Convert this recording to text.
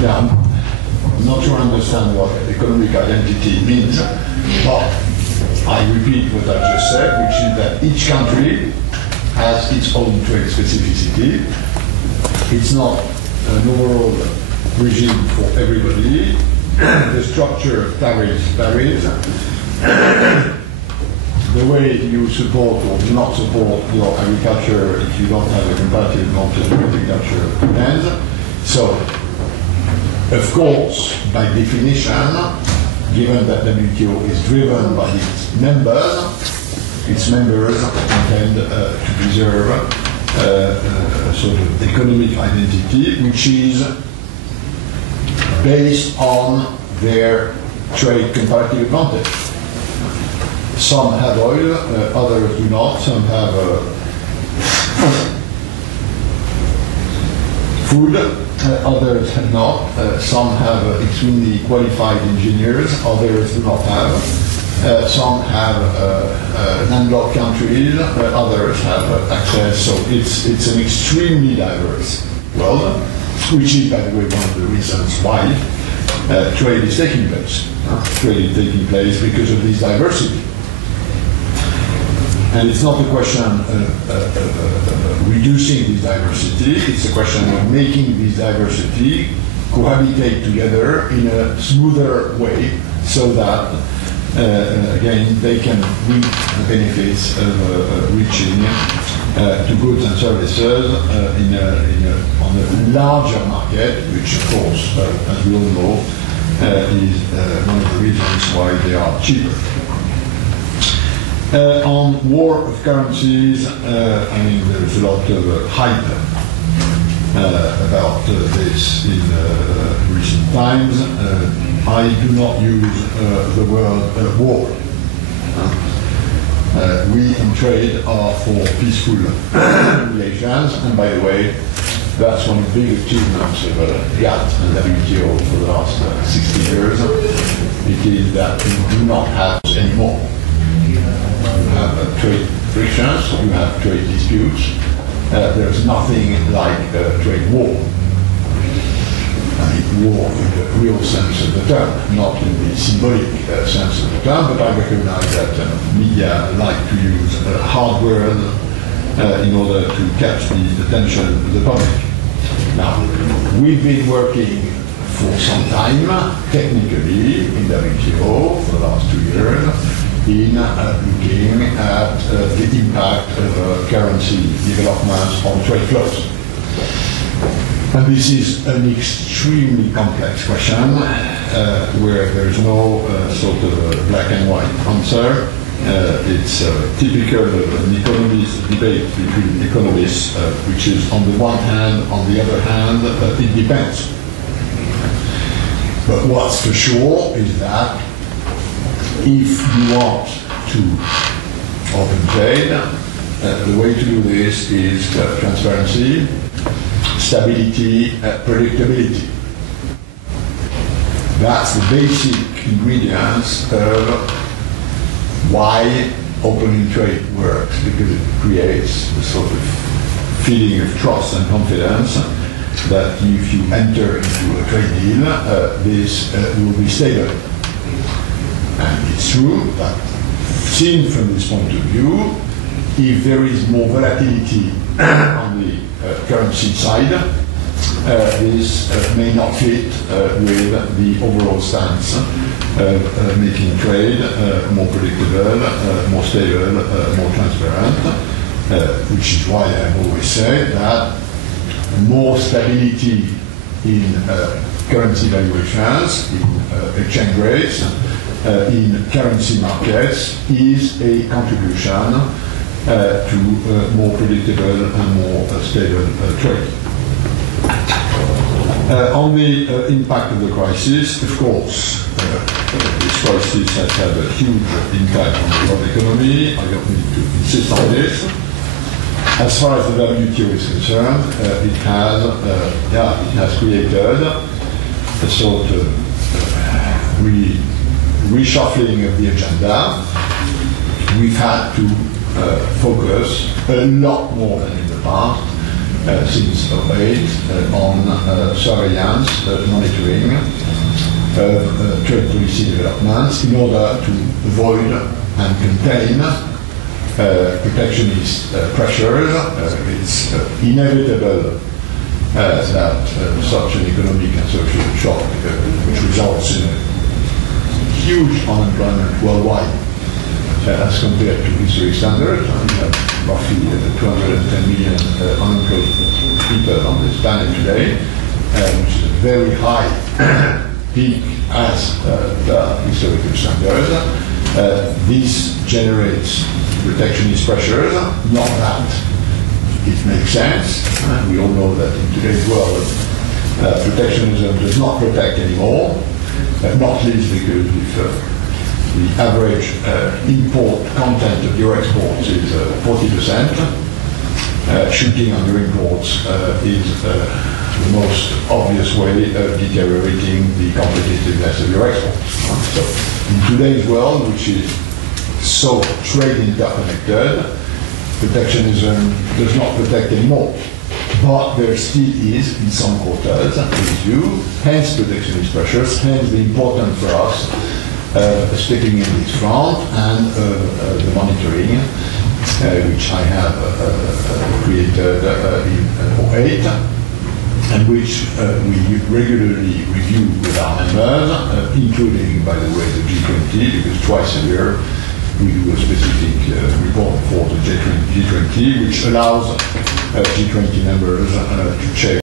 Yeah, I'm not sure I understand what economic identity means, but I repeat what I just said, which is that each country has its own trade specificity. It's not an overall regime for everybody. The structure of tariffs varies. The way you support or do not support your agriculture if you don't have a comparative advantage of agriculture depends. So, of course, by definition, given that the WTO is driven by its members intend to preserve a sort of economic identity which is based on their trade comparative advantage. Some have oil, others do not. Some have food, others have not. Some have extremely qualified engineers, others do not have. Some have landlocked countries, others have access. So it's an extremely diverse world, which is, by the way, one of the reasons why trade is taking place. Trade is taking place because of this diversity. And it's not a question of reducing this diversity, it's a question of making this diversity cohabitate together in a smoother way so that, again, they can reap the benefits of reaching to goods and services on a larger market, which, of course, as we all know, is one of the reasons why they are cheaper. On war of currencies, I mean, there's a lot of hype about this in recent times. I do not use the word war. We in trade are for peaceful relations, and by the way, that's one of the big achievements of GATT and WTO for the last 60 years. It is that we do not have anymore. You have trade frictions, you have trade disputes. There's nothing like a trade war. I mean, war in the real sense of the term, not in the symbolic sense of the term, but I recognize that media like to use hard words in order to catch the attention of the public. Now, we've been working for some time, technically, in WTO for the last 2 years, in looking at the impact of currency developments on trade flows. And this is an extremely complex question where there is no sort of black and white answer. It's typical of an economist debate between economists, which is on the one hand, on the other hand, it depends. But what's for sure is that if you want to open trade, the way to do this is transparency, stability, predictability. That's the basic ingredients of why opening trade works, because it creates a sort of feeling of trust and confidence that if you enter into a trade deal, this will be stable. And it's true that, seen from this point of view, if there is more volatility on the currency side, this may not fit with the overall stance of making trade more predictable, more stable, more transparent, which is why I've always said that more stability in currency valuations, in exchange rates, in currency markets is a contribution to more predictable and more stable trade. On the impact of the crisis, of course, this crisis has had a huge impact on the world economy. I don't need to insist on this. As far as the WTO is concerned, it has created a sort of reshuffling of the agenda. We've had to focus a lot more than in the past since 2008 on surveillance, monitoring of trade policy developments in order to avoid and contain protectionist pressures. It's inevitable that such an economic and social shock, which results in huge unemployment worldwide, as compared to historic standards. We have roughly 210 million unemployed people on this planet today, which is a very high peak as the historical standards. This generates protectionist pressures, not that it makes sense. We all know that in today's world, protectionism does not protect anymore, not least because if the average import content of your exports is 40%, shooting on your imports is the most obvious way of deteriorating the competitiveness of your exports. So in today's world, which is so trade interconnected, protectionism does not protect anymore. But there still is, in some quotas, hence protectionist pressures, hence the importance for us stepping in this front and the monitoring, which I have created in 2008, and which we regularly review with our members, including, by the way, the G20, because twice a year we do a specific report for the G20, which allows G20 members to check